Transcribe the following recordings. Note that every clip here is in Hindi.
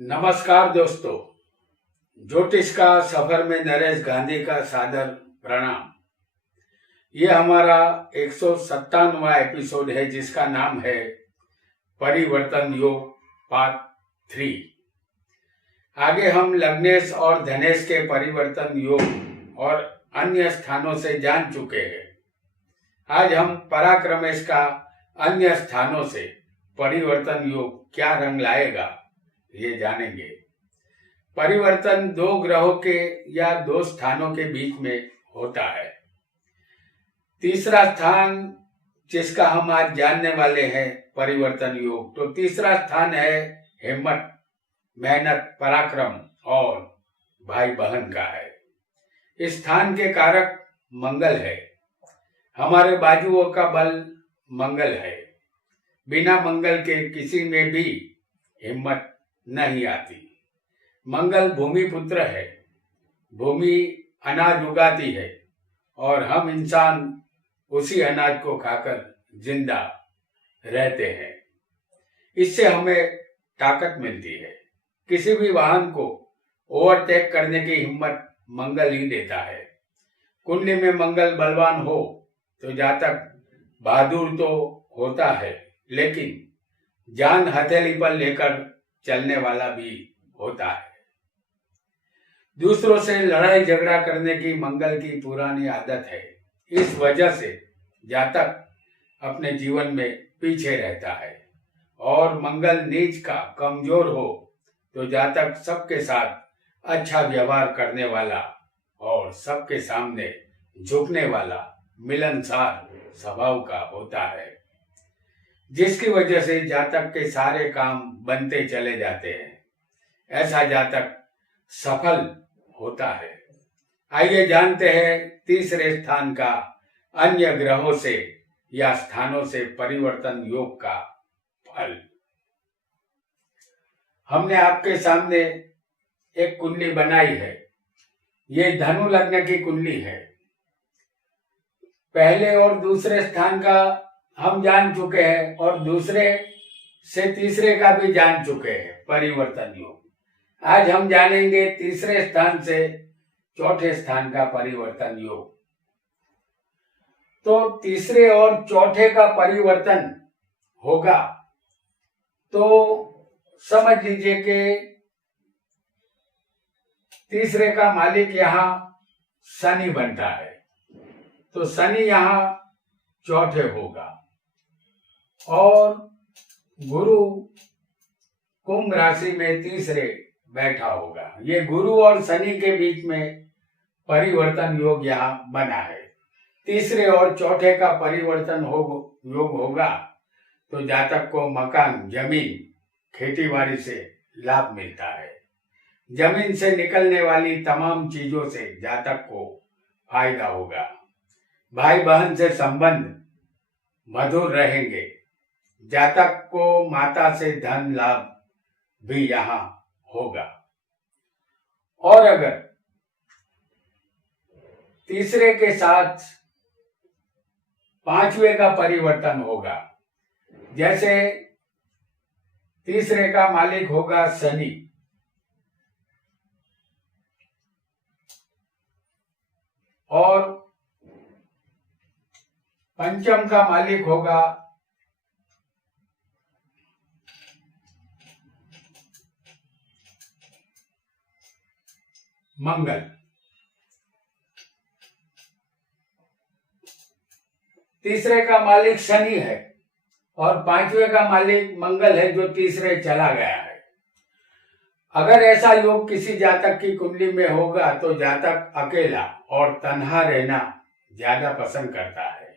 नमस्कार दोस्तों, ज्योतिष का सफर में नरेश गांधी का सादर प्रणाम। ये हमारा 197वां एपिसोड है जिसका नाम है परिवर्तन योग पार्ट 3। आगे हम लग्नेश और धनेश के परिवर्तन योग और अन्य स्थानों से जान चुके हैं। आज हम पराक्रमेश का अन्य स्थानों से परिवर्तन योग क्या रंग लाएगा ये जानेंगे। परिवर्तन दो ग्रहों के या दो स्थानों के बीच में होता है। तीसरा स्थान जिसका हम आज जानने वाले हैं परिवर्तन योग, तो तीसरा स्थान है हिम्मत, मेहनत, पराक्रम और भाई बहन का है। इस स्थान के कारक मंगल है। हमारे बाजुओं का बल मंगल है। बिना मंगल के किसी में भी हिम्मत नहीं आती। मंगल भूमि पुत्र है। भूमि अनाज उगाती है और हम इंसान उसी अनाज को खाकर जिंदा रहते हैं। इससे हमें ताकत मिलती है। किसी भी वाहन को ओवरटेक करने की हिम्मत मंगल ही देता है। कुंडली में मंगल बलवान हो तो जातक बहादुर तो होता है, लेकिन जान हथेली पर लेकर चलने वाला भी होता है। दूसरों से लड़ाई झगड़ा करने की मंगल की पुरानी आदत है। इस वजह से जातक अपने जीवन में पीछे रहता है। और मंगल नीच का कमजोर हो तो जातक सबके साथ अच्छा व्यवहार करने वाला और सबके सामने झुकने वाला, मिलनसार स्वभाव का होता है, जिसकी वजह से जातक के सारे काम बनते चले जाते हैं। ऐसा जातक सफल होता है। आइए जानते हैं तीसरे स्थान का अन्य ग्रहों से या स्थानों से परिवर्तन योग का फल। हमने आपके सामने एक कुंडली बनाई है। ये धनु लग्न की कुंडली है। पहले और दूसरे स्थान का हम जान चुके हैं और दूसरे से तीसरे का भी जान चुके हैं परिवर्तन योग। आज हम जानेंगे तीसरे स्थान से चौथे स्थान का परिवर्तन योग। तो तीसरे और चौथे का परिवर्तन होगा तो समझ लीजिए कि तीसरे का मालिक यहाँ शनि बनता है, तो शनि यहाँ चौथे होगा और गुरु कुंभ राशि में तीसरे बैठा होगा। ये गुरु और शनि के बीच में परिवर्तन योग यहाँ बना है। तीसरे और चौथे का परिवर्तन योग होगा तो जातक को मकान, जमीन, खेतीबाड़ी से लाभ मिलता है। जमीन से निकलने वाली तमाम चीजों से जातक को फायदा होगा। भाई बहन से संबंध मधुर रहेंगे। जातक को माता से धन लाभ भी यहाँ होगा। और अगर तीसरे के साथ पांचवे का परिवर्तन होगा, जैसे तीसरे का मालिक होगा शनि और पंचम का मालिक होगा मंगल। तीसरे का मालिक शनि है और पांचवे का मालिक मंगल है जो तीसरे चला गया है। अगर ऐसा योग किसी जातक की कुंडली में होगा तो जातक अकेला और तन्हा रहना ज्यादा पसंद करता है।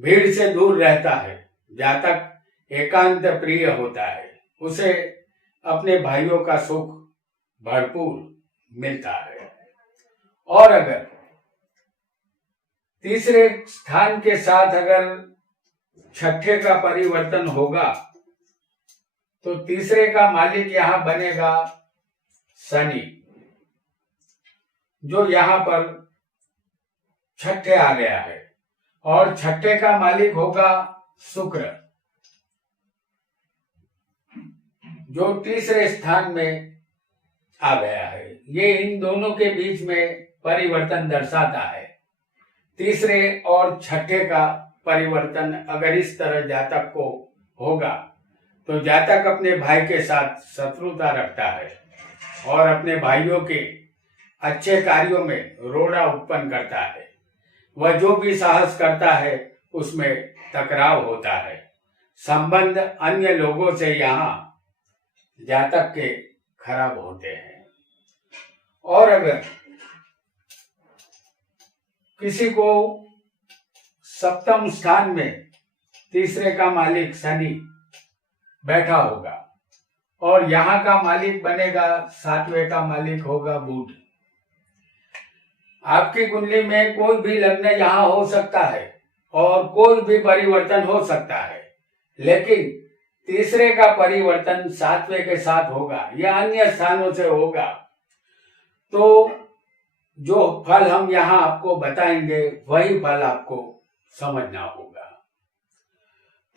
भीड़ से दूर रहता है। जातक एकांत प्रिय होता है। उसे अपने भाइयों का सुख भरपूर मिलता है। और अगर तीसरे स्थान के साथ अगर छठे का परिवर्तन होगा तो तीसरे का मालिक यहाँ बनेगा शनि, जो यहाँ पर छठे आ गया है, और छठे का मालिक होगा शुक्र, जो तीसरे स्थान में आ गया है, ये इन दोनों के बीच में परिवर्तन दर्शाता है। तीसरे और छठे का परिवर्तन अगर इस तरह जातक को होगा तो जातक अपने भाई के साथ शत्रुता रखता है और अपने भाइयों के अच्छे कार्यों में रोड़ा उत्पन्न करता है। वह जो भी साहस करता है उसमें टकराव होता है। संबंध अन्य लोगों से यहाँ जातक के खराब होते हैं। और अगर किसी को सप्तम स्थान में तीसरे का मालिक शनि बैठा होगा और यहाँ का मालिक बनेगा, सातवें का मालिक होगा बुध। आपकी कुंडली में कोई भी लग्न यहाँ हो सकता है और कोई भी परिवर्तन हो सकता है, लेकिन तीसरे का परिवर्तन सातवें के साथ होगा या अन्य स्थानों से होगा। तो जो फल हम यहाँ आपको बताएंगे वही फल आपको समझना होगा।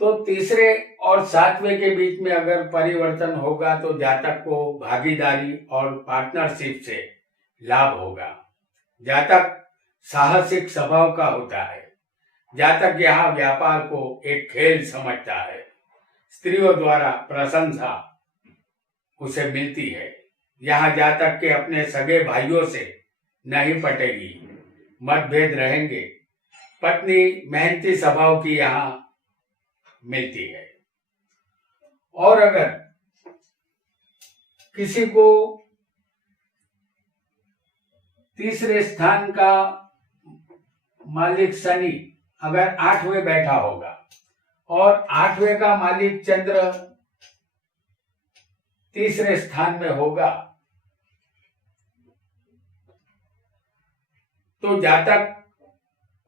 तो तीसरे और सातवें के बीच में अगर परिवर्तन होगा तो जातक को भागीदारी और पार्टनरशिप से लाभ होगा। जातक साहसिक स्वभाव का होता है। जातक यहाँ व्यापार को एक खेल समझता है। स्त्रियों द्वारा प्रशंसा उसे मिलती है। यहाँ जातक के अपने सगे भाइयों से नहीं पटेगी, मतभेद रहेंगे। पत्नी मेहनती स्वभाव की यहाँ मिलती है। और अगर किसी को तीसरे स्थान का मालिक शनि अगर आठवें बैठा होगा और आठवें का मालिक चंद्र तीसरे स्थान में होगा तो जातक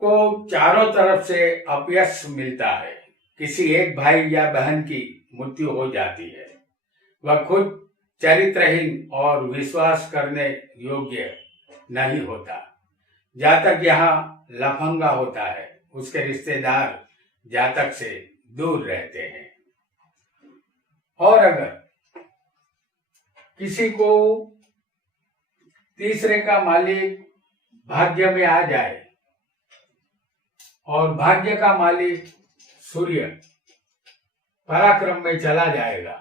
को चारों तरफ से अपयश मिलता है। किसी एक भाई या बहन की मृत्यु हो जाती है। वह खुद चरित्रहीन और विश्वास करने योग्य नहीं होता। जातक यहाँ लफंगा होता है। उसके रिश्तेदार जातक से दूर रहते हैं। और अगर किसी को तीसरे का मालिक भाग्य में आ जाए और भाग्य का मालिक सूर्य पराक्रम में चला जाएगा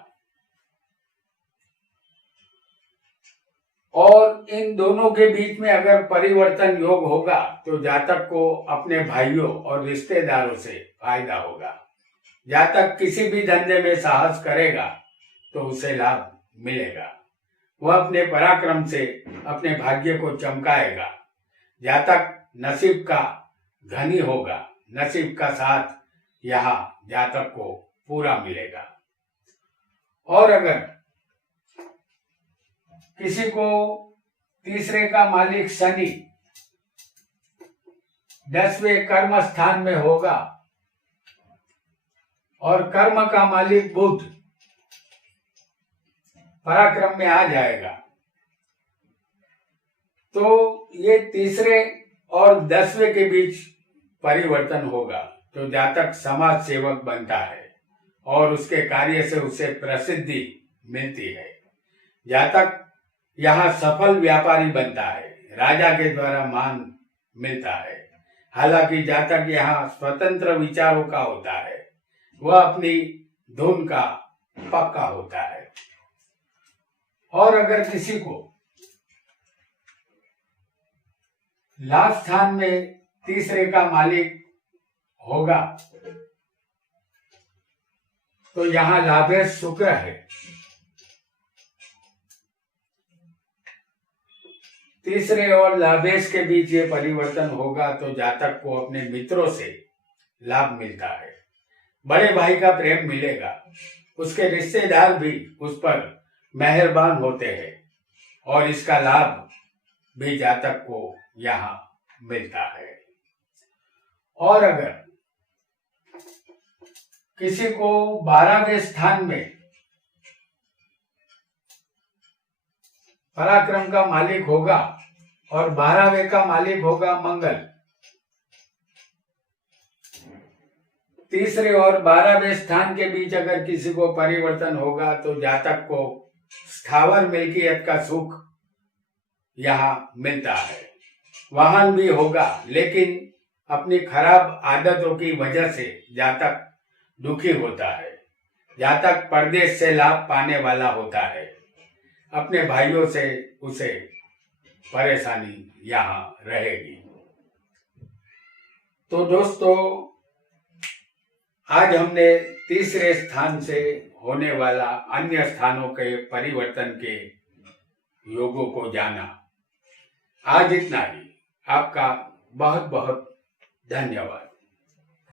और इन दोनों के बीच में अगर परिवर्तन योग होगा तो जातक को अपने भाइयों और रिश्तेदारों से फायदा होगा। जातक किसी भी धंधे में साहस करेगा तो उसे लाभ मिलेगा। वह अपने पराक्रम से अपने भाग्य को चमकाएगा। जातक नसीब का धनी होगा। नसीब का साथ यहाँ जातक को पूरा मिलेगा। और अगर किसी को तीसरे का मालिक शनि 10वें कर्म स्थान में होगा और कर्म का मालिक बुध पराक्रम में आ जाएगा तो ये तीसरे और 10वें के बीच परिवर्तन होगा तो जातक समाज सेवक बनता है और उसके कार्य से उसे प्रसिद्धि मिलती है। जातक यहाँ सफल व्यापारी बनता है। राजा के द्वारा मान मिलता है। हालांकि जातक यहाँ स्वतंत्र विचारों का होता है। वह अपनी धुन का पक्का होता है। और अगर किसी को लाभ स्थान में तीसरे का मालिक होगा तो यहाँ लाभेश शुक्र है। तीसरे और लाभेश के बीच ये परिवर्तन होगा तो जातक को अपने मित्रों से लाभ मिलता है। बड़े भाई का प्रेम मिलेगा। उसके रिश्तेदार भी उस पर मेहरबान होते हैं और इसका लाभ भी जातक को यहाँ मिलता है। और अगर किसी को 12वें स्थान में पराक्रम का मालिक होगा और 12वें का मालिक होगा मंगल तीसरे और 12वें स्थान के बीच अगर किसी को परिवर्तन होगा तो जातक को स्थावर मिल्कियत का सुख यहाँ मिलता है। वाहन भी होगा, लेकिन अपनी खराब आदतों की वजह से जातक दुखी होता है। जातक परदेश से लाभ पाने वाला होता है। अपने भाइयों से उसे परेशानी यहाँ रहेगी। तो दोस्तों, आज हमने तीसरे स्थान से होने वाला अन्य स्थानों के परिवर्तन के योगों को जाना। आज इतना ही। आपका बहुत बहुत धन्यवाद।